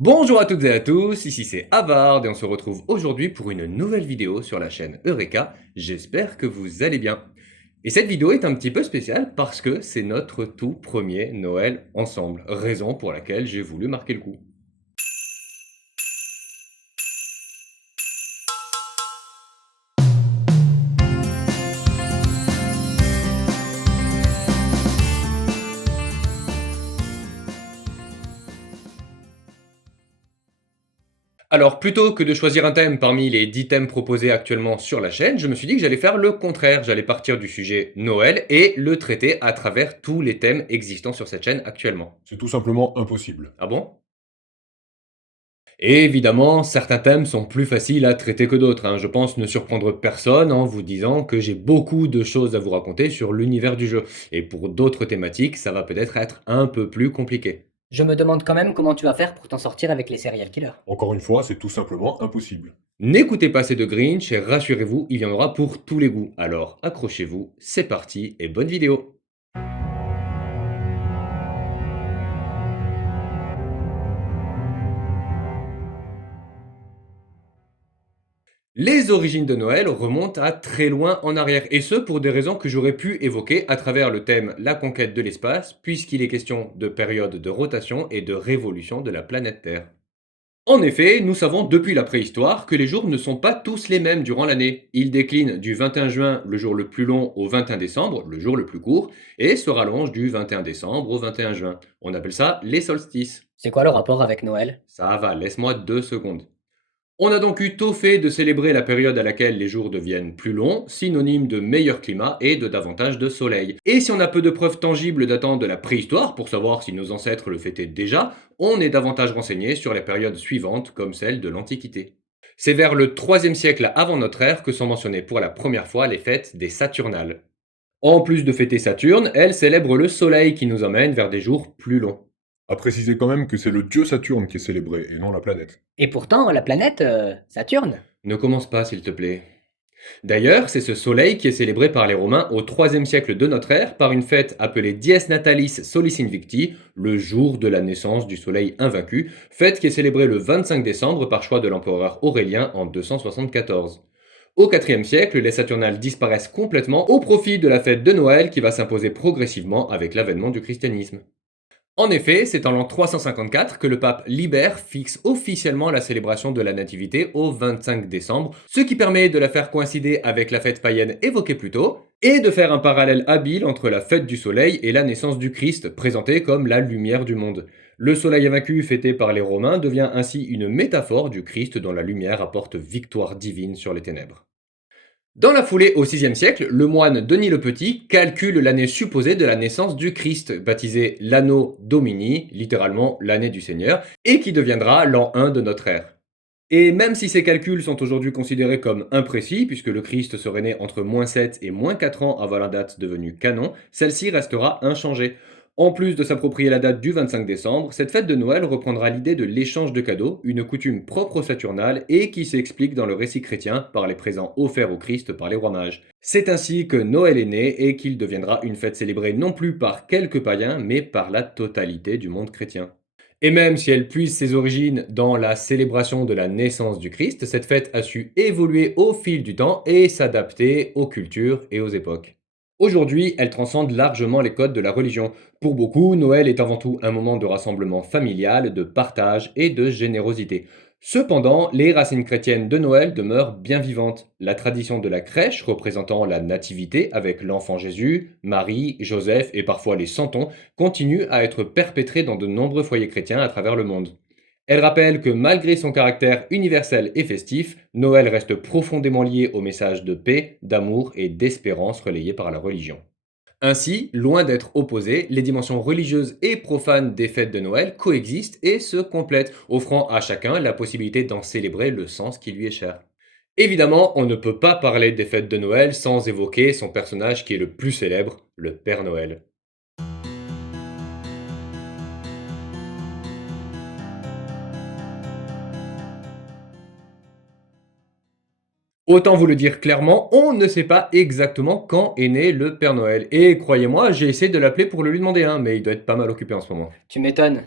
Bonjour à toutes et à tous, ici c'est Havard et on se retrouve aujourd'hui pour une nouvelle vidéo sur la chaîne Eureka. J'espère que vous allez bien. Et cette vidéo est un petit peu spéciale parce que c'est notre tout premier Noël ensemble, raison pour laquelle j'ai voulu marquer le coup. Alors plutôt que de choisir un thème parmi les 10 thèmes proposés actuellement sur la chaîne, je me suis dit que j'allais faire le contraire, j'allais partir du sujet Noël et le traiter à travers tous les thèmes existants sur cette chaîne actuellement. C'est tout simplement impossible. Ah bon? Et évidemment, certains thèmes sont plus faciles à traiter que d'autres, hein. Je pense ne surprendre personne en vous disant que j'ai beaucoup de choses à vous raconter sur l'univers du jeu. Et pour d'autres thématiques, ça va peut-être être un peu plus compliqué. Je me demande quand même comment tu vas faire pour t'en sortir avec les serial killers. Encore une fois, c'est tout simplement impossible. N'écoutez pas ces de Grinch et rassurez-vous, il y en aura pour tous les goûts. Alors accrochez-vous, c'est parti et bonne vidéo. Les origines de Noël remontent à très loin en arrière, et ce pour des raisons que j'aurais pu évoquer à travers le thème La conquête de l'espace, puisqu'il est question de période de rotation et de révolution de la planète Terre. En effet, nous savons depuis la préhistoire que les jours ne sont pas tous les mêmes durant l'année. Ils déclinent du 21 juin, le jour le plus long, au 21 décembre, le jour le plus court, et se rallongent du 21 décembre au 21 juin. On appelle ça les solstices. C'est quoi le rapport avec Noël? Ça va, laisse-moi 2 secondes. On a donc eu tôt fait de célébrer la période à laquelle les jours deviennent plus longs, synonyme de meilleur climat et de davantage de soleil. Et si on a peu de preuves tangibles datant de la préhistoire pour savoir si nos ancêtres le fêtaient déjà, on est davantage renseigné sur les périodes suivantes comme celle de l'Antiquité. C'est vers le 3e siècle avant notre ère que sont mentionnées pour la première fois les fêtes des Saturnales. En plus de fêter Saturne, elles célèbrent le soleil qui nous emmène vers des jours plus longs. À préciser quand même que c'est le dieu Saturne qui est célébré et non la planète. Et pourtant, la planète, Saturne. Ne commence pas s'il te plaît. D'ailleurs, c'est ce soleil qui est célébré par les Romains au 3e siècle de notre ère par une fête appelée Dies Natalis Solis Invicti, le jour de la naissance du soleil invaincu, fête qui est célébrée le 25 décembre par choix de l'empereur Aurélien en 274. Au 4e siècle, les Saturnales disparaissent complètement au profit de la fête de Noël qui va s'imposer progressivement avec l'avènement du christianisme. En effet, c'est en l'an 354 que le pape Libère fixe officiellement la célébration de la Nativité au 25 décembre, ce qui permet de la faire coïncider avec la fête païenne évoquée plus tôt, et de faire un parallèle habile entre la fête du soleil et la naissance du Christ, présentée comme la lumière du monde. Le soleil vaincu fêté par les Romains devient ainsi une métaphore du Christ dont la lumière apporte victoire divine sur les ténèbres. Dans la foulée, au 6e siècle, le moine Denis le Petit calcule l'année supposée de la naissance du Christ, baptisé l'Anno Domini, littéralement l'année du Seigneur, et qui deviendra l'an 1 de notre ère. Et même si ces calculs sont aujourd'hui considérés comme imprécis, puisque le Christ serait né entre -7 et -4 ans avant la date devenue canon, celle-ci restera inchangée. En plus de s'approprier la date du 25 décembre, cette fête de Noël reprendra l'idée de l'échange de cadeaux, une coutume propre aux Saturnales et qui s'explique dans le récit chrétien par les présents offerts au Christ par les rois mages. C'est ainsi que Noël est né et qu'il deviendra une fête célébrée non plus par quelques païens, mais par la totalité du monde chrétien. Et même si elle puise ses origines dans la célébration de la naissance du Christ, cette fête a su évoluer au fil du temps et s'adapter aux cultures et aux époques. Aujourd'hui, elle transcende largement les codes de la religion. Pour beaucoup, Noël est avant tout un moment de rassemblement familial, de partage et de générosité. Cependant, les racines chrétiennes de Noël demeurent bien vivantes. La tradition de la crèche, représentant la nativité avec l'enfant Jésus, Marie, Joseph et parfois les santons, continue à être perpétrée dans de nombreux foyers chrétiens à travers le monde. Elle rappelle que malgré son caractère universel et festif, Noël reste profondément lié au message de paix, d'amour et d'espérance relayé par la religion. Ainsi, loin d'être opposées, les dimensions religieuses et profanes des fêtes de Noël coexistent et se complètent, offrant à chacun la possibilité d'en célébrer le sens qui lui est cher. Évidemment, on ne peut pas parler des fêtes de Noël sans évoquer son personnage qui est le plus célèbre, le Père Noël. Autant vous le dire clairement, on ne sait pas exactement quand est né le Père Noël. Et croyez-moi, j'ai essayé de l'appeler pour le lui demander, hein, mais il doit être pas mal occupé en ce moment. Tu m'étonnes.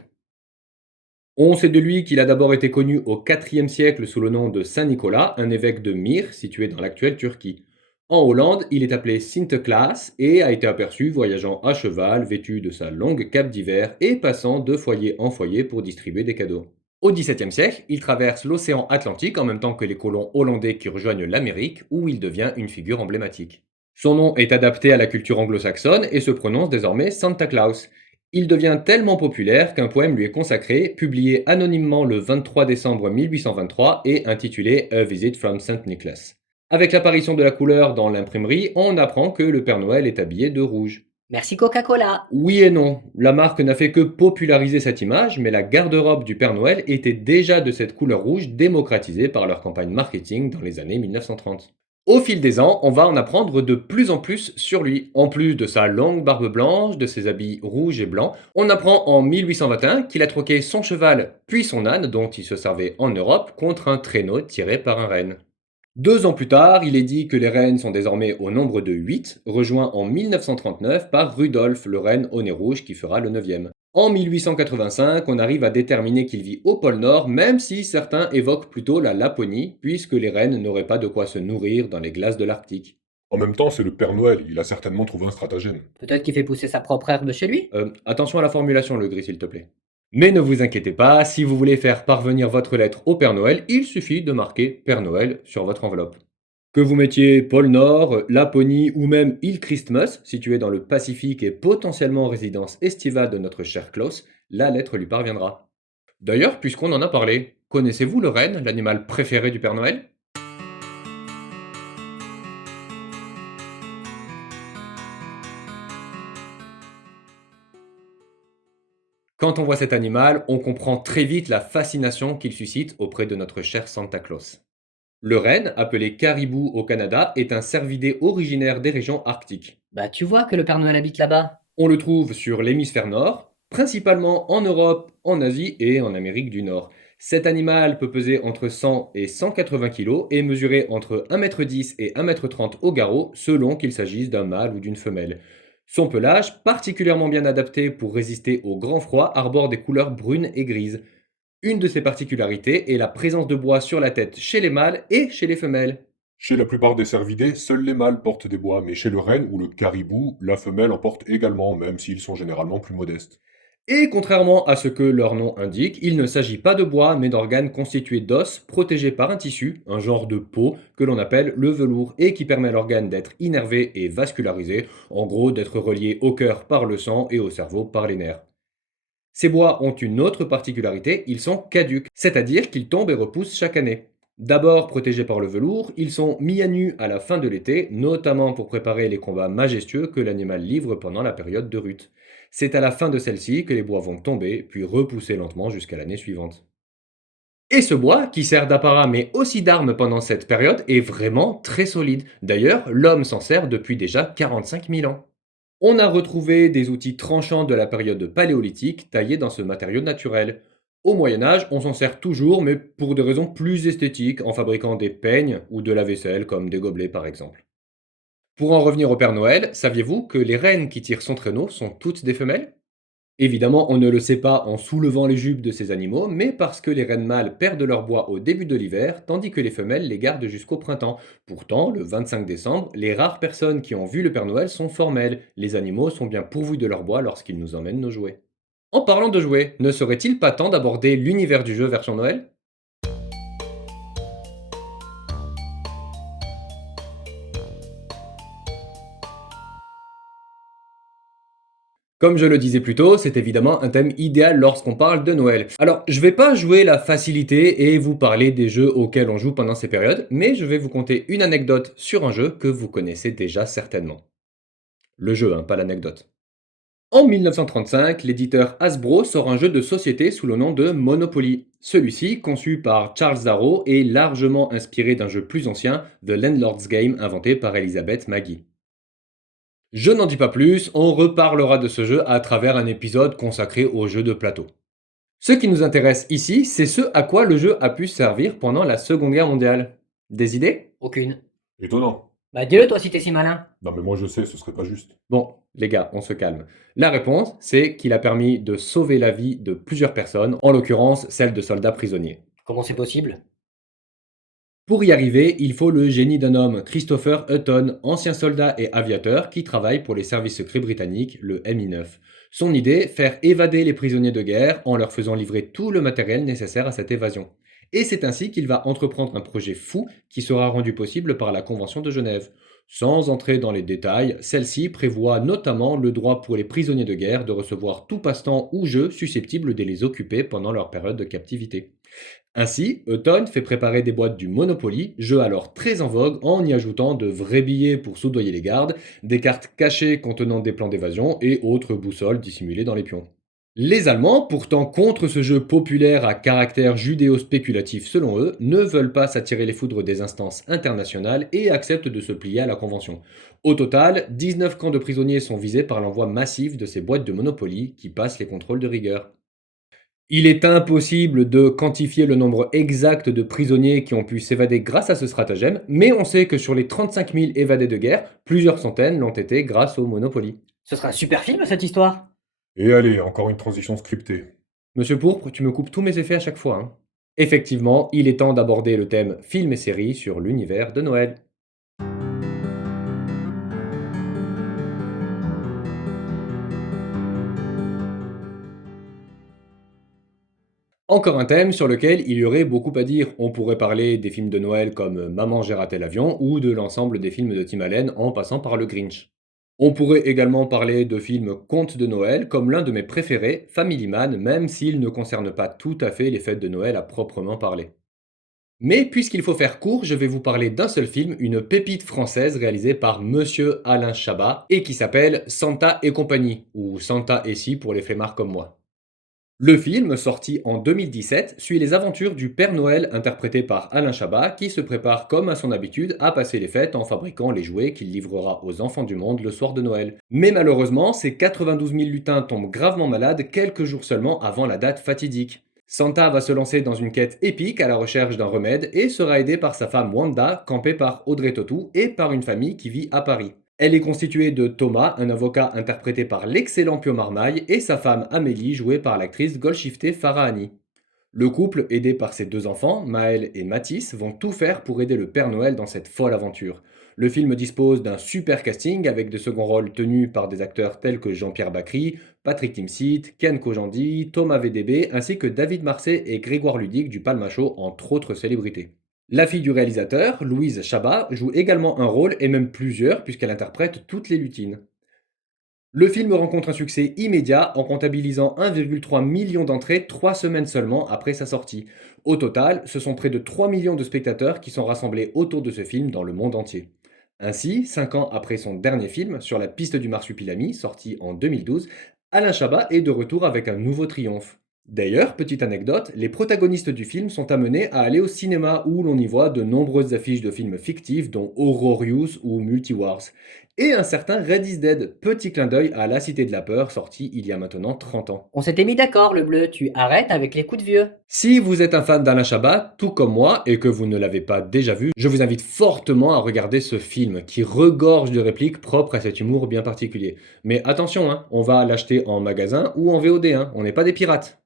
On sait de lui qu'il a d'abord été connu au IVe siècle sous le nom de Saint Nicolas, un évêque de Myre situé dans l'actuelle Turquie. En Hollande, il est appelé Sinterklaas et a été aperçu voyageant à cheval, vêtu de sa longue cape d'hiver et passant de foyer en foyer pour distribuer des cadeaux. Au XVIIe siècle, il traverse l'océan Atlantique en même temps que les colons hollandais qui rejoignent l'Amérique, où il devient une figure emblématique. Son nom est adapté à la culture anglo-saxonne et se prononce désormais Santa Claus. Il devient tellement populaire qu'un poème lui est consacré, publié anonymement le 23 décembre 1823 et intitulé A Visit from St. Nicholas. Avec l'apparition de la couleur dans l'imprimerie, on apprend que le Père Noël est habillé de rouge. Merci Coca-Cola. Oui et non, la marque n'a fait que populariser cette image, mais la garde-robe du Père Noël était déjà de cette couleur rouge démocratisée par leur campagne marketing dans les années 1930. Au fil des ans, on va en apprendre de plus en plus sur lui. En plus de sa longue barbe blanche, de ses habits rouges et blancs, on apprend en 1821 qu'il a troqué son cheval puis son âne, dont il se servait en Europe, contre un traîneau tiré par un renne. 2 ans plus tard, il est dit que les rennes sont désormais au nombre de 8, rejoints en 1939 par Rudolf, le renne au nez rouge qui fera le 9e. En 1885, on arrive à déterminer qu'il vit au pôle Nord, même si certains évoquent plutôt la Laponie, puisque les rennes n'auraient pas de quoi se nourrir dans les glaces de l'Arctique. En même temps, c'est le Père Noël, il a certainement trouvé un stratagème. Peut-être qu'il fait pousser sa propre herbe chez lui? Attention à la formulation, le gris, s'il te plaît. Mais ne vous inquiétez pas, si vous voulez faire parvenir votre lettre au Père Noël, il suffit de marquer Père Noël sur votre enveloppe. Que vous mettiez pôle Nord, Laponie ou même île Christmas, située dans le Pacifique et potentiellement résidence estivale de notre cher Klaus, la lettre lui parviendra. D'ailleurs, puisqu'on en a parlé, connaissez-vous le renne, l'animal préféré du Père Noël? Quand on voit cet animal, on comprend très vite la fascination qu'il suscite auprès de notre cher Santa Claus. Le renne, appelé caribou au Canada, est un cervidé originaire des régions arctiques. Bah tu vois que le Père Noël habite là-bas. On le trouve sur l'hémisphère nord, principalement en Europe, en Asie et en Amérique du Nord. Cet animal peut peser entre 100 et 180 kg et mesurer entre 1,10 m et 1,30 m au garrot selon qu'il s'agisse d'un mâle ou d'une femelle. Son pelage, particulièrement bien adapté pour résister au grand froid, arbore des couleurs brunes et grises. Une de ses particularités est la présence de bois sur la tête chez les mâles et chez les femelles. Chez la plupart des cervidés, seuls les mâles portent des bois, mais chez le renne ou le caribou, la femelle en porte également, même s'ils sont généralement plus modestes. Et contrairement à ce que leur nom indique, il ne s'agit pas de bois mais d'organes constitués d'os protégés par un tissu, un genre de peau que l'on appelle le velours et qui permet à l'organe d'être innervé et vascularisé, en gros d'être relié au cœur par le sang et au cerveau par les nerfs. Ces bois ont une autre particularité, ils sont caducs, c'est-à-dire qu'ils tombent et repoussent chaque année. D'abord protégés par le velours, ils sont mis à nu à la fin de l'été, notamment pour préparer les combats majestueux que l'animal livre pendant la période de rut. C'est à la fin de celle-ci que les bois vont tomber, puis repousser lentement jusqu'à l'année suivante. Et ce bois, qui sert d'apparat mais aussi d'arme pendant cette période, est vraiment très solide. D'ailleurs, l'homme s'en sert depuis déjà 45 000 ans. On a retrouvé des outils tranchants de la période paléolithique taillés dans ce matériau naturel. Au Moyen Âge, on s'en sert toujours, mais pour des raisons plus esthétiques, en fabriquant des peignes ou de la vaisselle, comme des gobelets par exemple. Pour en revenir au Père Noël, saviez-vous que les reines qui tirent son traîneau sont toutes des femelles? Évidemment, on ne le sait pas en soulevant les jupes de ces animaux, mais parce que les rennes mâles perdent leur bois au début de l'hiver, tandis que les femelles les gardent jusqu'au printemps. Pourtant, le 25 décembre, les rares personnes qui ont vu le Père Noël sont formelles. Les animaux sont bien pourvus de leur bois lorsqu'ils nous emmènent nos jouets. En parlant de jouets, ne serait-il pas temps d'aborder l'univers du jeu version Noël? Comme je le disais plus tôt, c'est évidemment un thème idéal lorsqu'on parle de Noël. Alors, je vais pas jouer la facilité et vous parler des jeux auxquels on joue pendant ces périodes, mais je vais vous conter une anecdote sur un jeu que vous connaissez déjà certainement. Le jeu, hein, pas l'anecdote. En 1935, l'éditeur Hasbro sort un jeu de société sous le nom de Monopoly. Celui-ci, conçu par Charles Darrow, est largement inspiré d'un jeu plus ancien, The Landlord's Game, inventé par Elizabeth Maggie. Je n'en dis pas plus, on reparlera de ce jeu à travers un épisode consacré aux jeux de plateau. Ce qui nous intéresse ici, c'est ce à quoi le jeu a pu servir pendant la Seconde Guerre mondiale. Des idées? Aucune. Étonnant. Bah dis-le toi si t'es si malin. Non mais moi je sais, ce serait pas juste. Bon, Les gars, on se calme. La réponse, c'est qu'il a permis de sauver la vie de plusieurs personnes, en l'occurrence celle de soldats prisonniers. Comment c'est possible? Pour y arriver, il faut le génie d'un homme, Christopher Hutton, ancien soldat et aviateur qui travaille pour les services secrets britanniques, le MI9. Son idée, faire évader les prisonniers de guerre en leur faisant livrer tout le matériel nécessaire à cette évasion. Et c'est ainsi qu'il va entreprendre un projet fou qui sera rendu possible par la Convention de Genève. Sans entrer dans les détails, celle-ci prévoit notamment le droit pour les prisonniers de guerre de recevoir tout passe-temps ou jeu susceptible de les occuper pendant leur période de captivité. Ainsi, Hutton fait préparer des boîtes du Monopoly, jeu alors très en vogue, en y ajoutant de vrais billets pour soudoyer les gardes, des cartes cachées contenant des plans d'évasion et autres boussoles dissimulées dans les pions. Les Allemands, pourtant contre ce jeu populaire à caractère judéo-spéculatif selon eux, ne veulent pas s'attirer les foudres des instances internationales et acceptent de se plier à la Convention. Au total, 19 camps de prisonniers sont visés par l'envoi massif de ces boîtes de Monopoly qui passent les contrôles de rigueur. Il est impossible de quantifier le nombre exact de prisonniers qui ont pu s'évader grâce à ce stratagème, mais on sait que sur les 35 000 évadés de guerre, plusieurs centaines l'ont été grâce au Monopoly. Ce sera un super film cette histoire. Et allez, encore une transition scriptée. Monsieur Pourpre, tu me coupes tous mes effets à chaque fois, hein. Effectivement, il est temps d'aborder le thème film et séries sur l'univers de Noël. Encore un thème sur lequel il y aurait beaucoup à dire. On pourrait parler des films de Noël comme Maman j'ai raté l'avion ou de l'ensemble des films de Tim Allen en passant par le Grinch. On pourrait également parler de films contes de Noël comme l'un de mes préférés, Family Man, même s'il ne concerne pas tout à fait les fêtes de Noël à proprement parler. Mais puisqu'il faut faire court, je vais vous parler d'un seul film, une pépite française réalisée par Monsieur Alain Chabat et qui s'appelle Santa et compagnie, ou Santa et si pour les flemmards comme moi. Le film, sorti en 2017, suit les aventures du Père Noël interprété par Alain Chabat qui se prépare comme à son habitude à passer les fêtes en fabriquant les jouets qu'il livrera aux enfants du monde le soir de Noël. Mais malheureusement, ces 92 000 lutins tombent gravement malades quelques jours seulement avant la date fatidique. Santa va se lancer dans une quête épique à la recherche d'un remède et sera aidé par sa femme Wanda, campée par Audrey Tautou, et par une famille qui vit à Paris. Elle est constituée de Thomas, un avocat interprété par l'excellent Pio Marmaille, et sa femme Amélie, jouée par l'actrice Golshifteh Farahani. Le couple, aidé par ses deux enfants, Maël et Mathis, vont tout faire pour aider le Père Noël dans cette folle aventure. Le film dispose d'un super casting avec de seconds rôles tenus par des acteurs tels que Jean-Pierre Bacry, Patrick Timsit, Ken Kojandi, Thomas VDB, ainsi que David Marsay et Grégoire Ludic du Palmacho, entre autres célébrités. La fille du réalisateur, Louise Chabat, joue également un rôle et même plusieurs puisqu'elle interprète toutes les lutines. Le film rencontre un succès immédiat en comptabilisant 1,3 million d'entrées 3 semaines seulement après sa sortie. Au total, ce sont près de 3 millions de spectateurs qui sont rassemblés autour de ce film dans le monde entier. Ainsi, 5 ans après son dernier film, Sur la piste du marsupilami, sorti en 2012, Alain Chabat est de retour avec un nouveau triomphe. D'ailleurs, petite anecdote, les protagonistes du film sont amenés à aller au cinéma où l'on y voit de nombreuses affiches de films fictifs dont Horrorius ou Multiwars. Et un certain Red is Dead, petit clin d'œil à La Cité de la Peur, sorti il y a maintenant 30 ans. On s'était mis d'accord, le bleu, tu arrêtes avec les coups de vieux. Si vous êtes un fan d'Alain Chabat, tout comme moi, et que vous ne l'avez pas déjà vu, je vous invite fortement à regarder ce film, qui regorge de répliques propres à cet humour bien particulier. Mais attention, hein, on va l'acheter en magasin ou en VOD, hein, on n'est pas des pirates.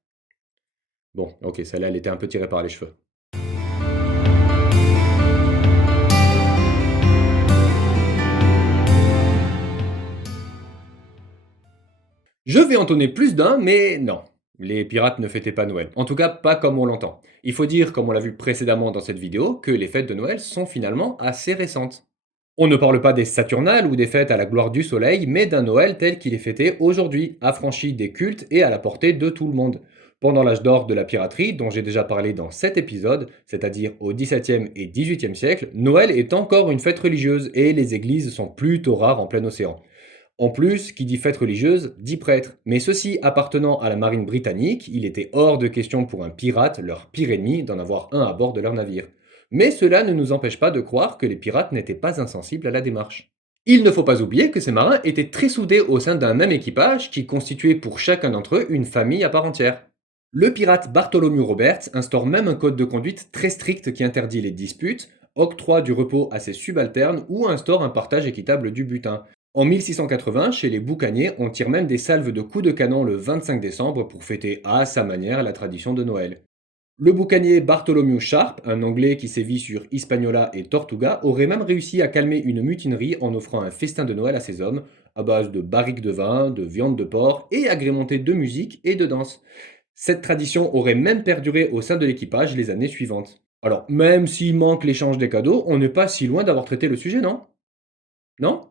Bon, ok, celle-là, elle était un peu tirée par les cheveux. Je vais entonner plus d'un, mais non. Les pirates ne fêtaient pas Noël. En tout cas, pas comme on l'entend. Il faut dire, comme on l'a vu précédemment dans cette vidéo, que les fêtes de Noël sont finalement assez récentes. On ne parle pas des Saturnales ou des fêtes à la gloire du soleil, mais d'un Noël tel qu'il est fêté aujourd'hui, affranchi des cultes et à la portée de tout le monde. Pendant l'âge d'or de la piraterie, dont j'ai déjà parlé dans cet épisode, c'est-à-dire au XVIIe et XVIIIe siècle, Noël est encore une fête religieuse et les églises sont plutôt rares en plein océan. En plus, qui dit fête religieuse, dit prêtre. Mais ceux-ci appartenant à la marine britannique, il était hors de question pour un pirate, leur pire ennemi, d'en avoir un à bord de leur navire. Mais cela ne nous empêche pas de croire que les pirates n'étaient pas insensibles à la démarche. Il ne faut pas oublier que ces marins étaient très soudés au sein d'un même équipage qui constituait pour chacun d'entre eux une famille à part entière. Le pirate Bartholomew Roberts instaure même un code de conduite très strict qui interdit les disputes, octroie du repos à ses subalternes ou instaure un partage équitable du butin. En 1680, chez les boucaniers, on tire même des salves de coups de canon le 25 décembre pour fêter à sa manière la tradition de Noël. Le boucanier Bartholomew Sharp, un Anglais qui sévit sur Hispaniola et Tortuga, aurait même réussi à calmer une mutinerie en offrant un festin de Noël à ses hommes, à base de barriques de vin, de viande de porc et agrémenté de musique et de danse. Cette tradition aurait même perduré au sein de l'équipage les années suivantes. Alors, même s'il manque l'échange des cadeaux, on n'est pas si loin d'avoir traité le sujet, non? Non?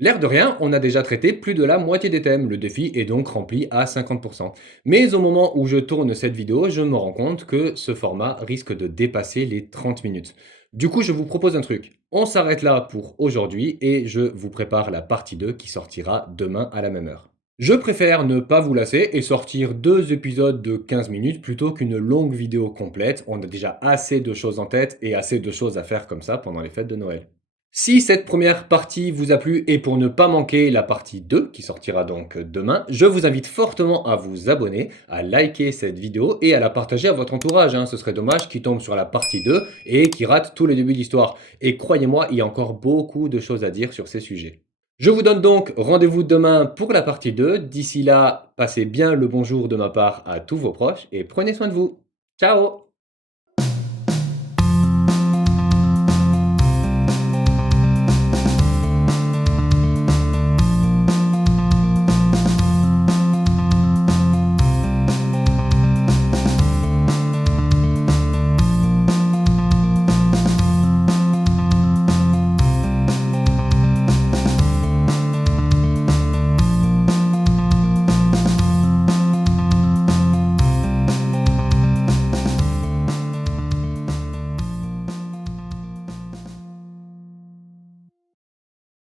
L'air de rien, on a déjà traité plus de la moitié des thèmes, le défi est donc rempli à 50%. Mais au moment où je tourne cette vidéo, je me rends compte que ce format risque de dépasser les 30 minutes. Du coup, je vous propose un truc. On s'arrête là pour aujourd'hui et je vous prépare la partie 2 qui sortira demain à la même heure. Je préfère ne pas vous lasser et sortir 2 épisodes de 15 minutes plutôt qu'une longue vidéo complète. On a déjà assez de choses en tête et assez de choses à faire comme ça pendant les fêtes de Noël. Si cette première partie vous a plu et pour ne pas manquer la partie 2 qui sortira donc demain, je vous invite fortement à vous abonner, à liker cette vidéo et à la partager à votre entourage, hein. Ce serait dommage qu'il tombe sur la partie 2 et qu'il rate tous les débuts d'histoire. Et croyez-moi, il y a encore beaucoup de choses à dire sur ces sujets. Je vous donne donc rendez-vous demain pour la partie 2. D'ici là, passez bien le bonjour de ma part à tous vos proches et prenez soin de vous. Ciao!